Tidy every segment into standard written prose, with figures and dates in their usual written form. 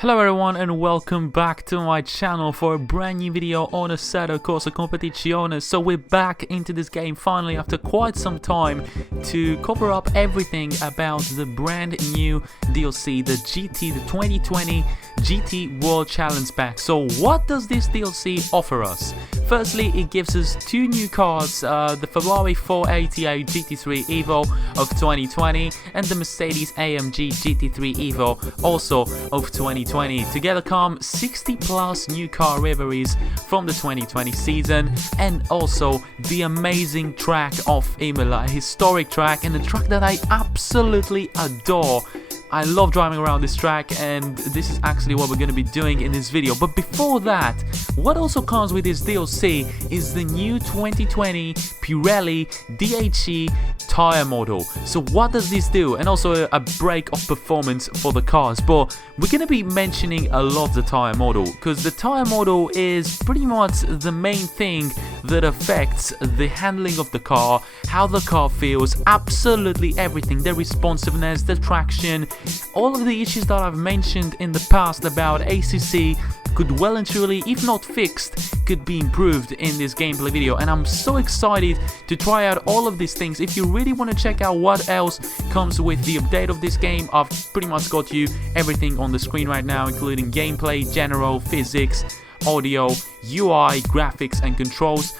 Hello everyone and welcome back to my channel for a brand new video on Assetto Corsa Competizione. So we're back into this game finally after quite some time to cover up everything about the brand new DLC, the the 2020 GT World Challenge Pack. So what does this DLC offer us? Firstly, it gives us two new cars, the Ferrari 488 GT3 Evo of 2020 and the Mercedes AMG GT3 Evo also of 2020. Together come 60 plus new car liveries from the 2020 season and also the amazing track of Imola, a historic track and a track that I absolutely adore. I love driving around this track and this is actually what we're going to be doing in this video. But before that, what also comes with this DLC is the new 2020 Pirelli DHE tire model. So what does this do? And also a break of performance for the cars. But we're going to be mentioning a lot of the tire model because the tire model is pretty much the main thing that affects the handling of the car, how the car feels, absolutely everything, the responsiveness, the traction. All of the issues that I've mentioned in the past about ACC could well and truly, if not fixed, could be improved in this gameplay video, and I'm so excited to try out all of these things. If you really want to check out what else comes with the update of this game, I've pretty much got you everything on the screen right now, including gameplay, general, physics, audio, UI, graphics and controls,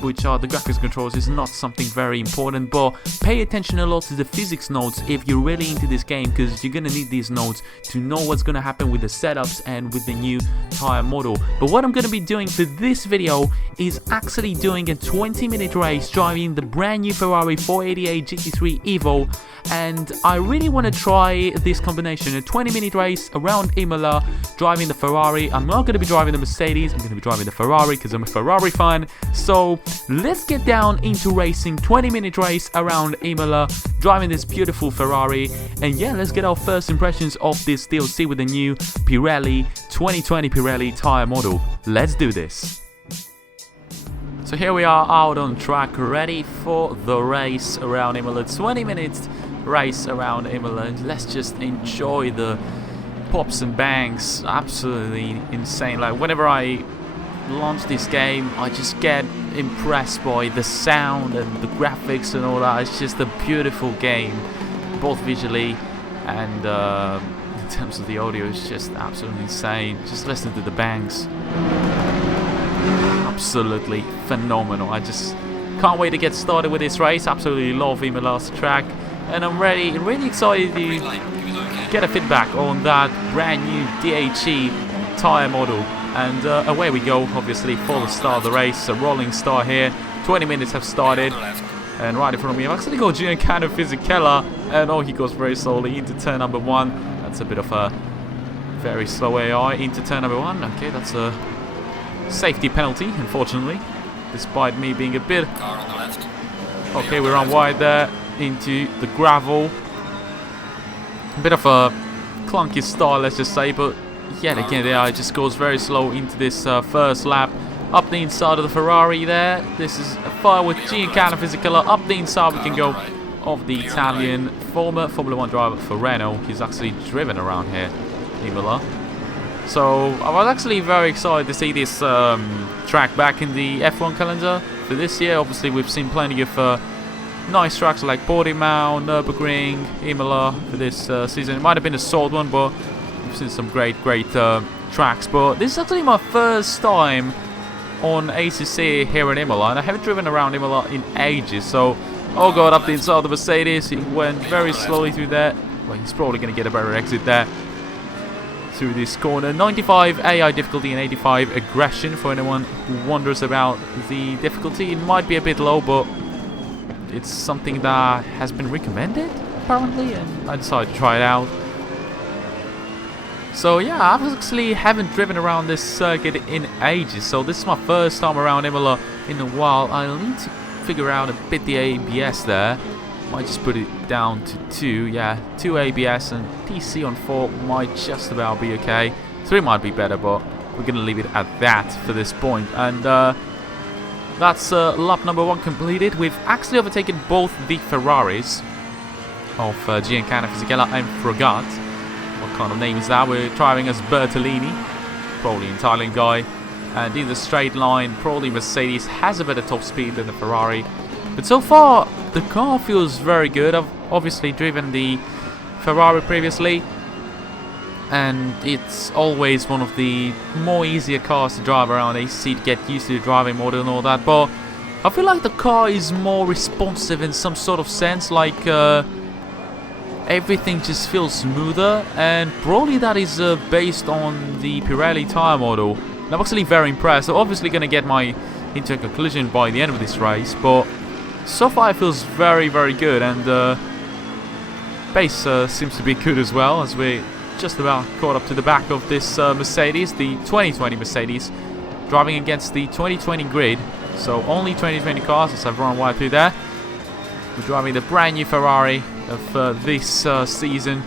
which are the graphics controls is not something very important, but pay attention a lot to the physics notes if you're really into this game, because you're gonna need these notes to know what's gonna happen with the setups and with the new tire model. But what I'm gonna be doing for this video is actually doing a 20-minute race driving the brand new Ferrari 488 GT3 Evo, and I really want to try this combination, a 20-minute race around Imola driving the Ferrari. I'm not going to be driving the Mercedes, I'm going to be driving the Ferrari because I'm a Ferrari fan. So let's get down into racing, 20-minute race around Imola driving this beautiful Ferrari, and yeah, let's get our first impressions of this DLC with the new Pirelli 2020 Pirelli tire model. Let's do this. So here we are out on track, ready for the race around Imola. 20 minutes race around Imola. Let's just enjoy the pops and bangs. Absolutely insane. Like whenever I launch this game, I just get impressed by the sound and the graphics and all that. It's just a beautiful game, both visually and in terms of the audio. It's just absolutely insane. Just listen to the bangs. Absolutely phenomenal. I just can't wait to get started with this race. Absolutely love Imola's track, and I'm really excited to get a feedback on that brand new DHE tire model. And away we go, obviously, for the start of the race. A rolling start here. 20 minutes have started, and right in front of me I've actually got Giancarlo Fisichella, and oh, he goes very slowly into turn number 1. That's a bit of a very slow AI into turn number 1. Okay, that's a safety penalty, unfortunately, despite me being a bit... Okay, we're on wide there into the gravel. A bit of a clunky start, let's just say, but yet again the AI just goes very slow into this first lap. Up the inside of the Ferrari there. This is a fire with Giancarlo Fisichella. Up the inside we can go of the Italian former Formula 1 driver for Renault. He's actually driven around here, Imola. So I was actually very excited to see this track back in the F1 calendar for this year. Obviously we've seen plenty of nice tracks like Portimao, Nürburgring, Imola for this season. It might have been a sold one, but we've seen some great tracks. But this is actually my first time on ACC here in Imola, and I haven't driven around Imola in ages. So, oh god, up the inside of the Mercedes. He went very slowly through there. Well, he's probably going to get a better exit there through this corner. 95 AI difficulty and 85 aggression for anyone who wonders about the difficulty. It might be a bit low, but it's something that has been recommended apparently, and I decided to try it out. So yeah, I actually haven't driven around this circuit in ages, so this is my first time around Imola in a while. I'll need to figure out a bit the ABS there. Might just put it down to 2, yeah, 2 ABS, and PC on 4 might just about be okay. 3 might be better, but we're going to leave it at that for this point. And that's lap number 1 completed. We've actually overtaken both the Ferraris of Giancarlo Fisichella and Fregat. what kind of name is that? We're driving as Bertolini, probably an Italian guy. And in the straight line, probably Mercedes has a better top speed than the Ferrari. But so far, the car feels very good. I've obviously driven the Ferrari previously, and it's always one of the more easier cars to drive around ACC, to get used to the driving mode and all that. But I feel like the car is more responsive in some sort of sense, like everything just feels smoother, and probably that is based on the Pirelli tire model. And I'm actually very impressed. I'm obviously going to get my into a conclusion by the end of this race, but so far it feels very, very good, and pace seems to be good as well, as we just about caught up to the back of this Mercedes, the 2020 Mercedes, driving against the 2020 grid. So only 2020 cars, as I've run wide through there. We're driving the brand new Ferrari of this season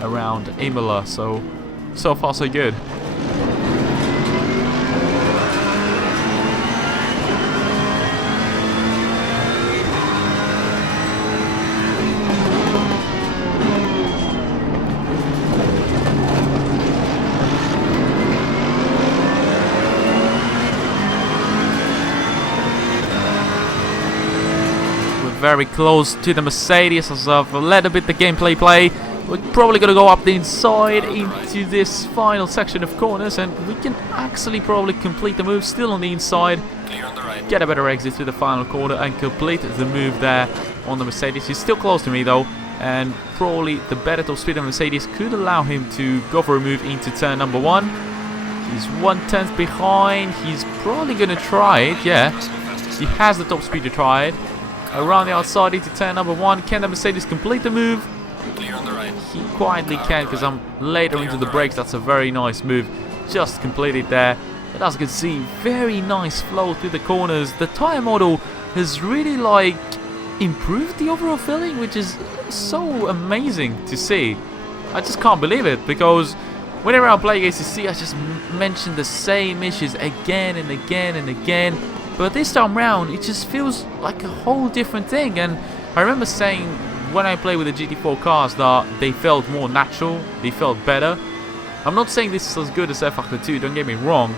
around Imola. So far so good. Very close to the Mercedes as I've let a bit the gameplay play. We're probably going to go up the inside into this final section of corners, and we can actually probably complete the move still on the inside. Clear on the right. Get a better exit to the final corner and complete the move there on the Mercedes. He's still close to me though, and probably the better top speed of Mercedes could allow him to go for a move into turn number 1. He's 1/10 behind. He's probably going to try it, yeah. He has the top speed to try it. Around the outside into turn number 1. Can the Mercedes complete the move? Clear on the right. He quietly can, because I'm later into the brakes. That's a very nice move. Just completed there. And as you can see, very nice flow through the corners. The tyre model has really like improved the overall feeling, which is so amazing to see. I just can't believe it, because whenever I'm playing ACC, I just mention the same issues again and again and again. But this time round, it just feels like a whole different thing. And I remember saying when I play with the GT4 cars that they felt more natural, they felt better. I'm not saying this is as good as F-Factor 2, don't get me wrong,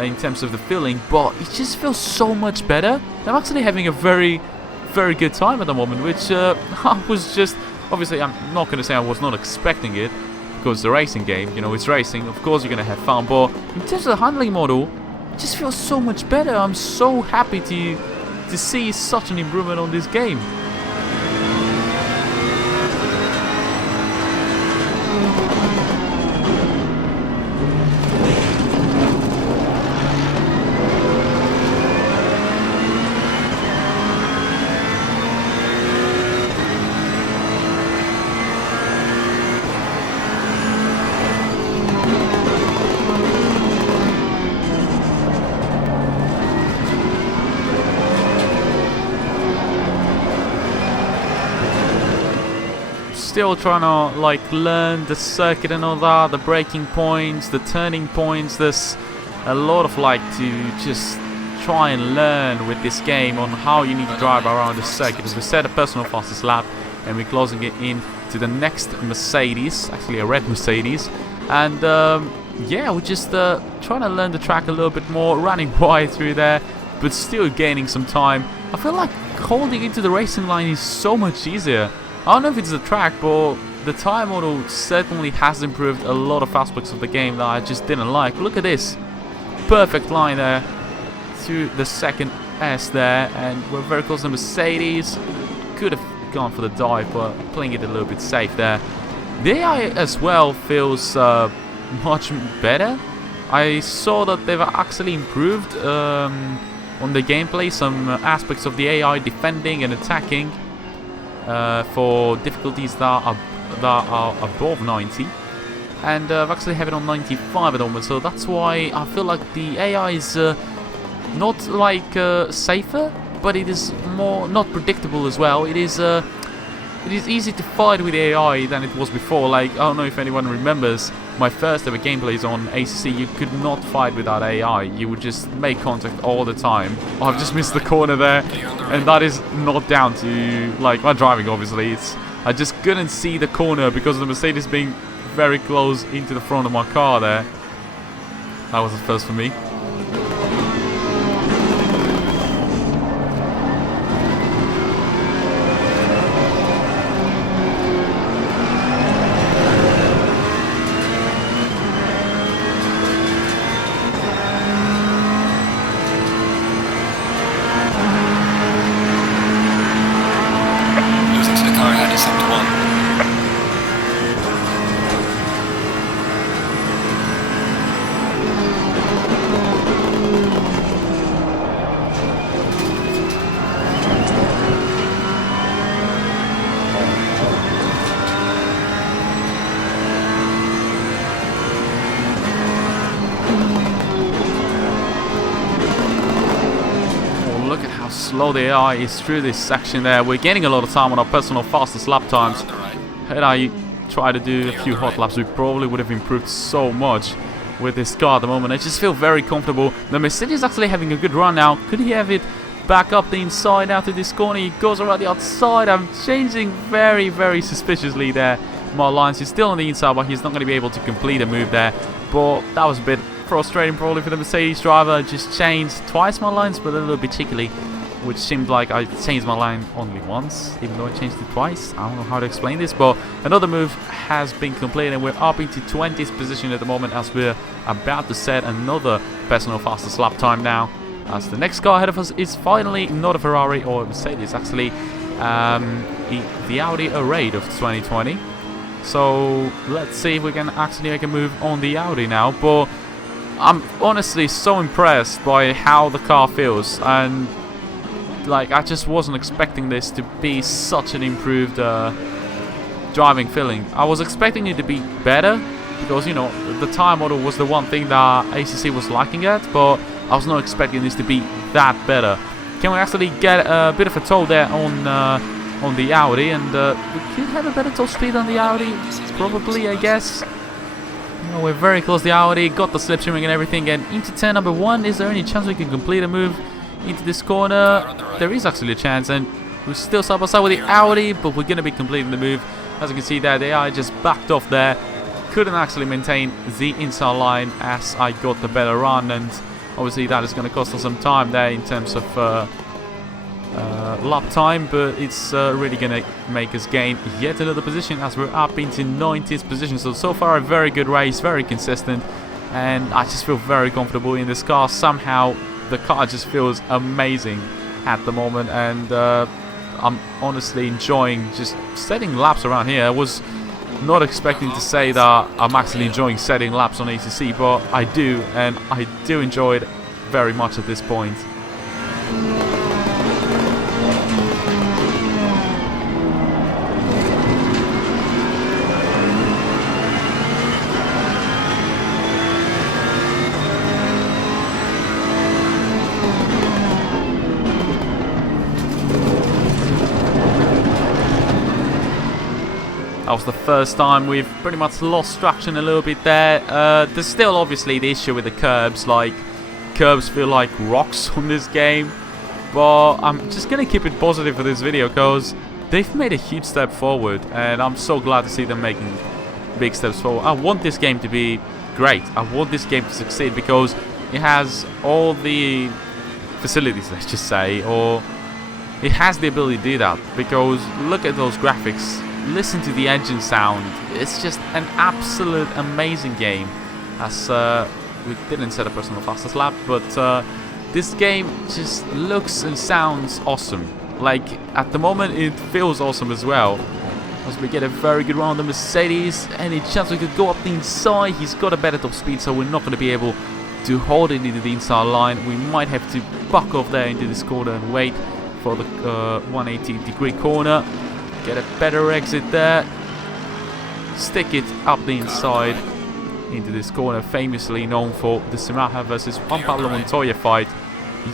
in terms of the feeling, but it just feels so much better. I'm actually having a very, very good time at the moment, which I was just... Obviously, I'm not going to say I was not expecting it, because it's a racing game, you know, it's racing. Of course you're going to have fun, but in terms of the handling model, it just feels so much better. I'm so happy to see such an improvement on this game. Still trying to like learn the circuit and all that, the braking points, the turning points. There's a lot of like to just try and learn with this game on how you need to drive around the circuit. As we set a personal fastest lap, and we're closing it in to the next Mercedes, actually a red Mercedes. And yeah, we're just trying to learn the track a little bit more, running wide through there, but still gaining some time. I feel like holding into the racing line is so much easier. I don't know if it's the track, but the tyre model certainly has improved a lot of aspects of the game that I just didn't like. Look at this. Perfect line there to the second S there, and we're very close to Mercedes. Could have gone for the dive, but playing it a little bit safe there. The AI as well feels much better. I saw that they've actually improved on the gameplay, some aspects of the AI defending and attacking. For difficulties that are above 90, and I've actually have it on 95 at the moment, so that's why I feel like the AI is not like safer, but it is more not predictable as well. It is easy to fight with AI than it was before. Like, I don't know if anyone remembers my first ever gameplays on ACC. You could not fight without AI. You would just make contact all the time. Oh, I've just missed the corner there, and that is not down to like my driving. Obviously, I just couldn't see the corner because of the Mercedes being very close into the front of my car there. That was a first for me. Losing to the car ahead is up to 1. Slow the AI is through this section there. We're gaining a lot of time on our personal fastest lap times. On the right. Had I tried to do a few hot laps, we probably would have improved so much with this car at the moment. I just feel very comfortable. The Mercedes is actually having a good run now. Could he have it back up the inside out to this corner? He goes around the outside. I'm changing very, very suspiciously there. My lines, he's still on the inside, but he's not going to be able to complete a move there. But that was a bit frustrating probably for the Mercedes driver. Just changed twice my lines, but a little bit cheekily, which seemed like I changed my line only once, even though I changed it twice. I don't know how to explain this, but another move has been completed, and we're up into 20th position at the moment as we're about to set another personal fastest lap time now. As the next car ahead of us is finally not a Ferrari or a Mercedes, actually the Audi A8 of 2020. So let's see if we can actually make a move on the Audi now. But I'm honestly so impressed by how the car feels, and like I just wasn't expecting this to be such an improved driving feeling. I was expecting it to be better because, you know, the tire model was the one thing that ACC was lacking at, but I was not expecting this to be that better. Can we actually get a bit of a toe there on the Audi, and we could have a better top speed on the Audi, probably, I guess. You know, we're very close to the Audi, got the slipstreaming and everything, and into turn number 1, is there any chance we can complete a move into this corner? There is actually a chance, and we're still side by side with the Audi, but we're going to be completing the move. As you can see there, the AI just backed off there, couldn't actually maintain the inside line as I got the better run, and obviously that is going to cost us some time there in terms of lap time, but it's really going to make us gain yet another position as we're up into 90th position. So far a very good race, very consistent, and I just feel very comfortable in this car. Somehow the car just feels amazing at the moment, and I'm honestly enjoying just setting laps around here. I was not expecting to say that I'm actually enjoying setting laps on ACC, but I do, and I do enjoy it very much at this point. That was the first time we've pretty much lost traction a little bit there. There's still obviously the issue with the curbs. Like, curbs feel like rocks on this game. But I'm just going to keep it positive for this video because they've made a huge step forward. And I'm so glad to see them making big steps forward. I want this game to be great. I want this game to succeed because it has all the facilities, let's just say. Or it has the ability to do that. Because look at those graphics. Listen to the engine sound. It's just an absolute amazing game. As we didn't set a personal fastest lap, but this game just looks and sounds awesome. Like, at the moment it feels awesome as well, as we get a very good run on the Mercedes. Any chance we could go up the inside? He's got a better top speed, so we're not going to be able to hold it into the inside line. We might have to buck off there into this corner and wait for the 180-degree corner. Get a better exit there. Stick it up the inside into this corner, famously known for the Samaha versus Juan Pablo Montoya fight.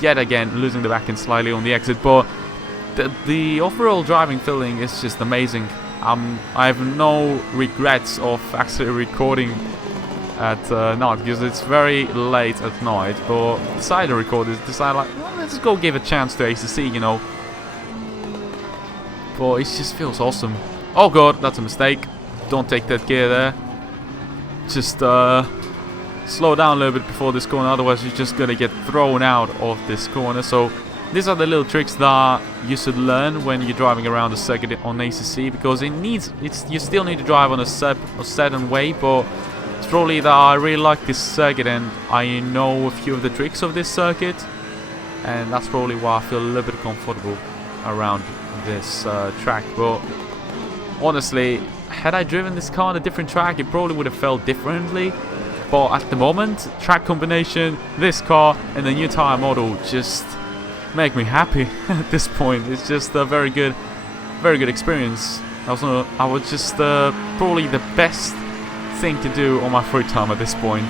Yet again, losing the back end slightly on the exit, but the overall driving feeling is just amazing. I have no regrets of actually recording at night because it's very late at night, but decided to record this. Decided like, well, let's go give a chance to ACC, you know. But it just feels awesome. Oh god, that's a mistake. Don't take that gear there. just slow down a little bit before this corner, otherwise you're just gonna get thrown out of this corner. So these are the little tricks that you should learn when you're driving around the circuit on ACC, because you still need to drive on a certain way, but it's probably that I really like this circuit and I know a few of the tricks of this circuit, and that's probably why I feel a little bit comfortable around this track. But honestly, had I driven this car on a different track, it probably would have felt differently. But at the moment, track combination, this car, and the new tire model just make me happy at this point. It's just a very good experience. I was just probably the best thing to do on my free time at this point.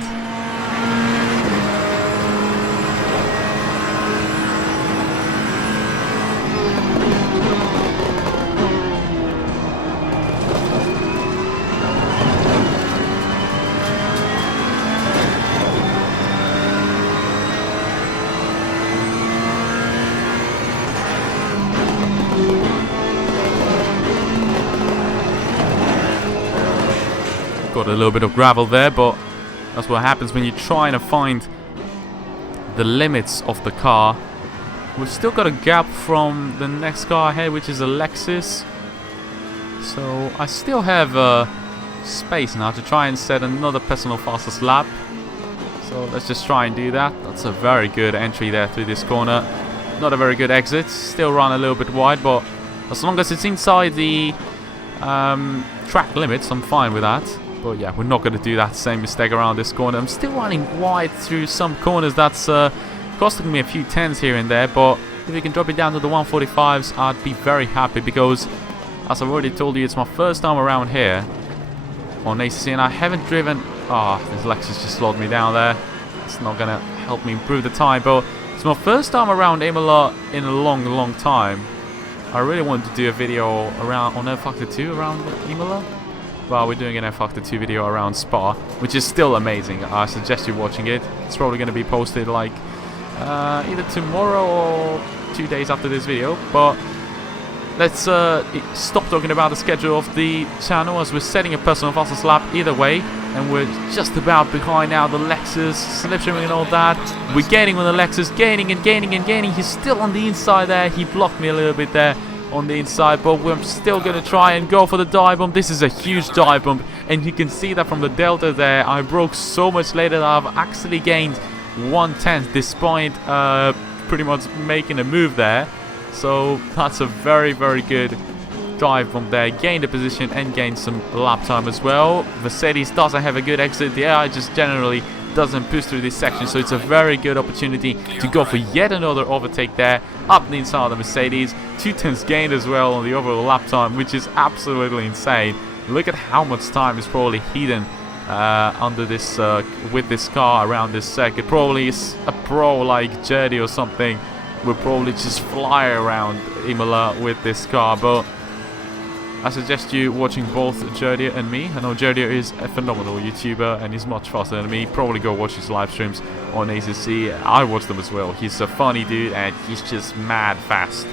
Got a little bit of gravel there, but that's what happens when you're trying to find the limits of the car. We've still got a gap from the next car ahead, which is a Lexus. So I still have space now to try and set another personal fastest lap. So let's just try and do that. That's a very good entry there through this corner. Not a very good exit. Still run a little bit wide, but as long as it's inside the track limits, I'm fine with that. But yeah, we're not going to do that same mistake around this corner. I'm still running wide through some corners. That's costing me a few tens here and there. But if we can drop it down to the 145s, I'd be very happy. Because, as I've already told you, it's my first time around here on ACC. And I haven't driven... this Lexus just slowed me down there. It's not going to help me improve the time. But it's my first time around Imola in a long time. I really wanted to do a video around on F Factor 2 around Imola. Well, we're doing an F Factor 2 video around Spa, which is still amazing. I suggest you watching it. It's probably going to be posted like either tomorrow or 2 days after this video. But let's stop talking about the schedule of the channel, as we're setting a personal fastest lap either way. And we're just about behind now the Lexus, slipstreaming and all that. We're gaining on the Lexus, gaining and gaining. He's still on the inside there. He blocked me a little bit there on the inside, but we're still going to try and go for the dive bump. This is a huge dive bump, and you can see that from the delta there. I broke so much later that I've actually gained 1/10 despite pretty much making a move there. So that's a very good dive bump there. Gained a position and gained some lap time as well. Mercedes doesn't have a good exit. The AI just generally doesn't push through this section, so it's a very good opportunity to go for yet another overtake there up the inside of the Mercedes. 2/10 gained as well on the overall lap time, which is absolutely insane. Look at how much time is probably hidden under this with this car around this circuit. Probably a pro like Jerdy or something would probably just fly around Imola with this car, but I suggest you watching both Jerdia and me. I know Jerdia is a phenomenal YouTuber and he's much faster than me. Probably go watch his live streams on ACC. I watch them as well. He's a funny dude and he's just mad fast.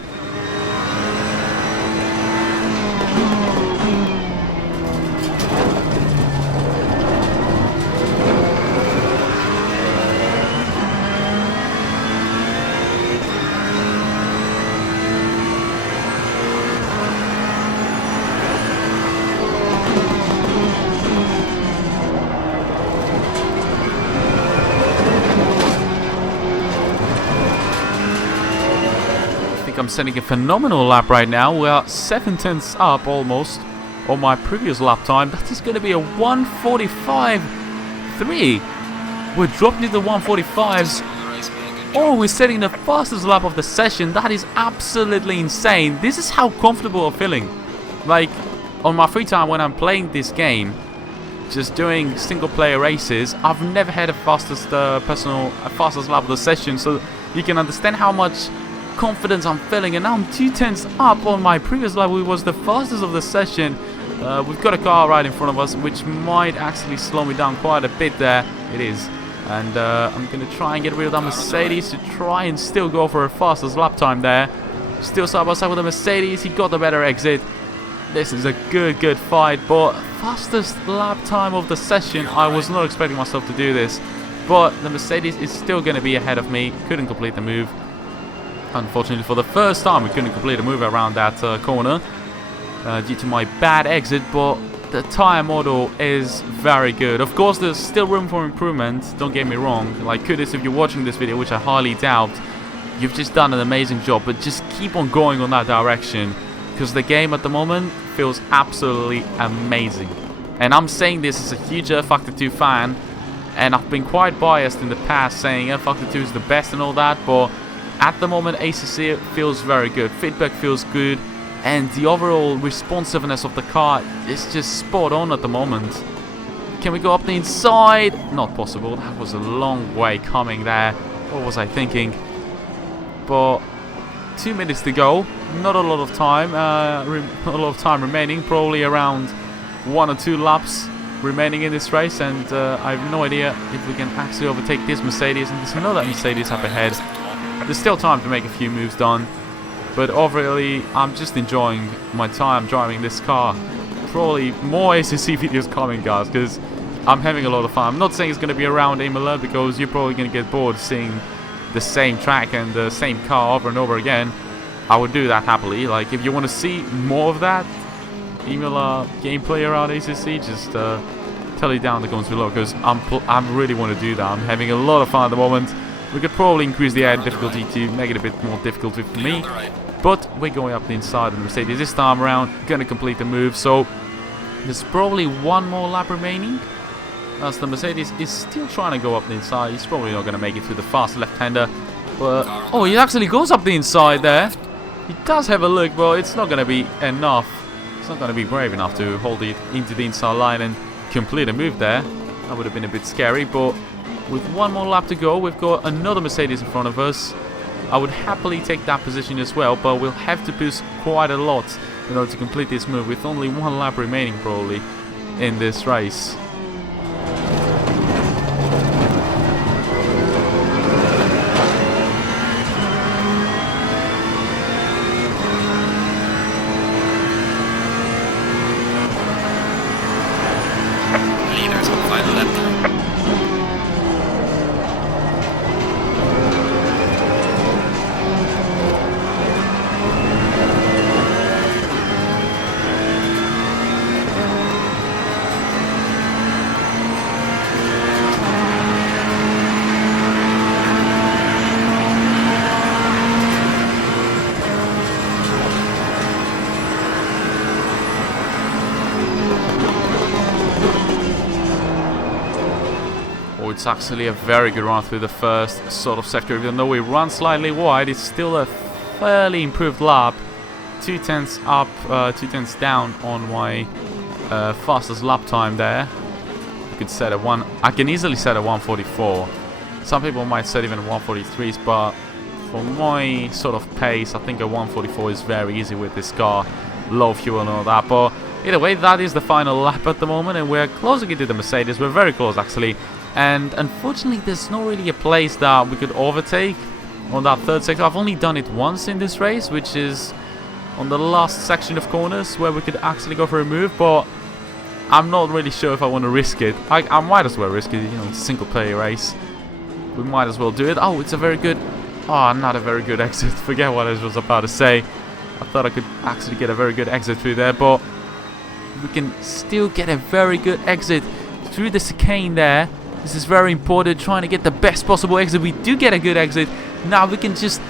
I'm setting a phenomenal lap right now. We are 7/10 up almost on my previous lap time. That is going to be a 1:45.3. We're dropping to the 1:45s. Oh, we're setting the fastest lap of the session. That is absolutely insane. This is how comfortable I'm feeling. Like, on my free time when I'm playing this game, just doing single player races, I've never had a fastest fastest lap of the session. So you can understand how much confidence I'm feeling, and now I'm 2/10 up on my previous lap, which was the fastest of the session. We've got a car right in front of us, which might actually slow me down quite a bit there. It is. And I'm going to try and get rid of that Mercedes to try and still go for a fastest lap time there. Still side by side with the Mercedes. He got the better exit. This is a good fight, but fastest lap time of the session. I was not expecting myself to do this, but the Mercedes is still going to be ahead of me. Couldn't complete the move. Unfortunately, for the first time, we couldn't complete a move around that corner due to my bad exit, but the tyre model is very good. Of course, there's still room for improvement, don't get me wrong. Like, kudos if you're watching this video, which I highly doubt. You've just done an amazing job, but just keep on going on that direction, because the game at the moment feels absolutely amazing. And I'm saying this as a huge Factor 2 fan, and I've been quite biased in the past saying Factor 2 is the best and all that, but at the moment ACC feels very good, feedback feels good, and the overall responsiveness of the car is just spot on at the moment. Can we go up the inside? Not possible. That was a long way coming there. What was I thinking? But 2 minutes to go. Not a lot of time. Not a lot of time remaining. Probably around 1 or 2 laps remaining in this race, and I have no idea if we can actually overtake this Mercedes. And there's another Mercedes up ahead. There's still time to make a few moves done. But overall, I'm just enjoying my time driving this car. Probably more ACC videos coming, guys, because I'm having a lot of fun. I'm not saying it's going to be around Imola, because you're probably going to get bored seeing the same track and the same car over and over again. I would do that happily. Like, if you want to see more of that Imola gameplay around ACC, just tell it down in the comments below, because I really want to do that. I'm having a lot of fun at the moment. We could probably increase the air difficulty to make it a bit more difficult for me. But we're going up the inside of the Mercedes this time around. Going to complete the move. So there's probably 1 more lap remaining, as the Mercedes is still trying to go up the inside. He's probably not going to make it through the fast left-hander. But oh, he actually goes up the inside there. He does have a look, but it's not going to be enough. It's not going to be brave enough to hold it into the inside line and complete a move there. That would have been a bit scary, but with 1 more lap to go, we've got another Mercedes in front of us. I would happily take that position as well, but we'll have to push quite a lot in order to complete this move, with only 1 lap remaining probably in this race. Leaders on the final lap time. It's actually a very good run through the first sort of sector. Even though we run slightly wide, it's still a fairly improved lap. 2/10 up, 2/10 down on my fastest lap time there. You could set a I can easily set a 144. Some people might set even 143s, but for my sort of pace, I think a 144 is very easy with this car. Low fuel and all that. But either way, that is the final lap at the moment, and we're closing it to the Mercedes. We're very close, actually. And unfortunately, there's not really a place that we could overtake on that 3rd sector. I've only done it once in this race, which is on the last section of corners, where we could actually go for a move, but I'm not really sure if I want to risk it. I might as well risk it, you know, it's a single-player race. We might as well do it. Oh, it's a very good... Oh, not a very good exit. Forget what I was about to say. I thought I could actually get a very good exit through there, but we can still get a very good exit through the chicane there. This is very important, trying to get the best possible exit. We do get a good exit. Now we can just,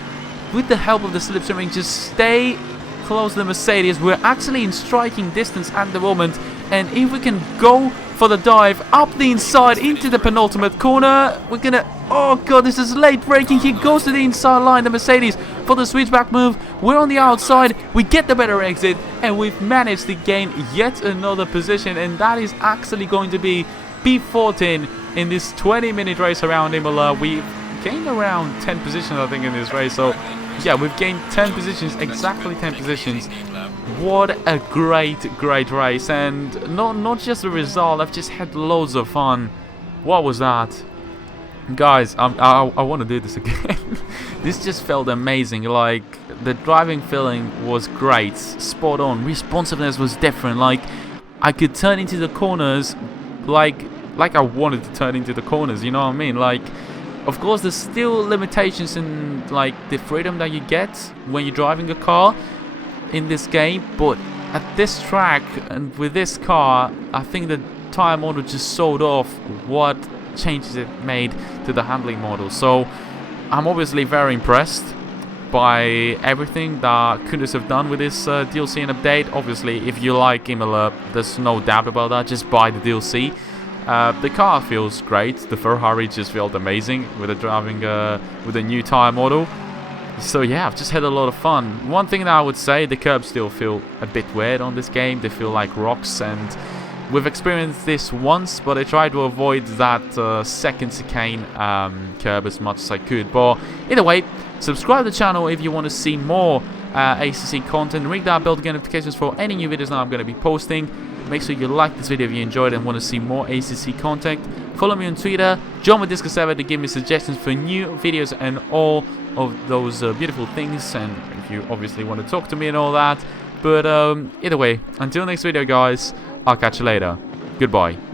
with the help of the slipstreaming, just stay close to the Mercedes. We're actually in striking distance at the moment. And if we can go for the dive up the inside into the penultimate corner, we're gonna... Oh god, this is late braking. He goes to the inside line, the Mercedes, for the switchback move. We're on the outside. We get the better exit. And we've managed to gain yet another position. And that is actually going to be P14 in this 20-minute race around Imola. We've gained around 10 positions, I think, in this race. So, yeah, we've gained 10 positions, exactly 10 positions. What a great race. And not just the result, I've just had loads of fun. What was that? Guys, I want to do this again. This just felt amazing. Like, the driving feeling was great, spot on. Responsiveness was different. Like, I could turn into the corners like I wanted to turn into the corners, you know what I mean? Like, of course there's still limitations in like the freedom that you get when you're driving a car in this game, but at this track and with this car, I think the tire model just sold off what changes it made to the handling model. So I'm obviously very impressed by everything that Kunduz have done with this DLC and update. Obviously, if you like Imola, there's no doubt about that. Just buy the DLC. The car feels great. The Ferrari just felt amazing with the driving with the new tire model. So yeah, I've just had a lot of fun. One thing that I would say, the curbs still feel a bit weird on this game. They feel like rocks, and we've experienced this once, but I tried to avoid that second chicane curb as much as I could. But either way, subscribe to the channel if you want to see more ACC content. Ring that bell to get notifications for any new videos that I'm going to be posting. Make sure you like this video if you enjoyed it and want to see more ACC content. Follow me on Twitter, join my Discord server to give me suggestions for new videos and all of those beautiful things. And if you obviously want to talk to me and all that. But either way, until next video, guys, I'll catch you later. Goodbye.